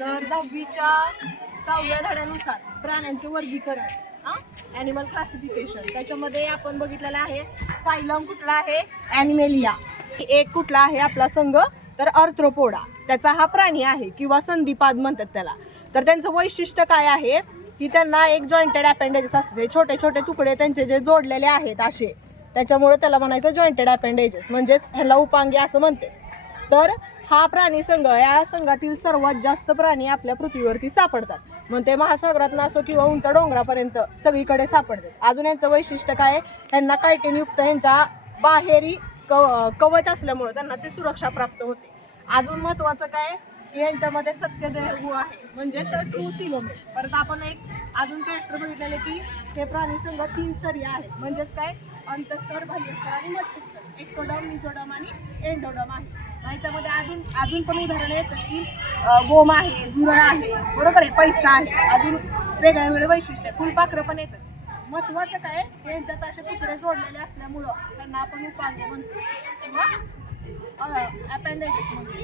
तर 10वीच्या 6व्या धड्यानुसार प्राण्यांचे वर्गीकरण, ॲनिमल क्लासिफिकेशन, त्याच्यामध्ये आपण बघितलेलं आहे फायलम कुठला आहे, ॲनिमेलिया. एक कुठला आहे आपला संघ, तर आर्थ्रोपोडा, त्याचा हा प्राणी आहे किंवा संधिपाद म्हणतात त्याला. तर त्यांचं वैशिष्ट्य काय आहे की त्यांना एक जॉईंटेड अपेंडेजेस असते, छोटे छोटे तुकडे त्यांचे जे जोडलेले आहेत असे, त्याच्यामुळे त्याला म्हणायचं जॉईंटेड अपेंडेजेस, म्हणजेच ह्याला उपांगी असं म्हणते. तर हा प्राणी संघ, या संघातील सर्वात जास्त प्राणी आपल्या पृथ्वीवरती सापडतात, मग ते महासागरात नसो किंवा उंच डोंगरापर्यंत सगळीकडे सापडतात. अजून यांचं वैशिष्ट्य काय, त्यांना कायटिनयुक्त यांच्या बाहेरी कवच असल्यामुळे त्यांना ते सुरक्षा प्राप्त होते. अजून महत्त्वाचं काय की यांच्यामध्ये सत्यदेहू आहे, म्हणजेच ट्रू सिलोमेट. परत आपण एक अजून कॅरेक्टर बघितलेले की हे प्राणी संघ 3 स्तरीय आहे, म्हणजेच काय अंतस्तर, बाह्यस्तर आणि मध्यस्तर, एक्टोडर्म, मिझोडर्म आणि एंडोडर्म आहे. याच्यामध्ये अजून पण उदाहरण येतं की गोम आहे, झुरळ आहे, बरोबर आहे, पैसा आहे, अजून वेगळ्या वेगळे वैशिष्ट्य, फुलपाखरं पण येतात. महत्त्वाचं काय यांच्यात असे तुकडे जोडलेले असल्यामुळं त्यांना आपण उपांगी म्हणतो किंवा अपेंडेजेस म्हणतो.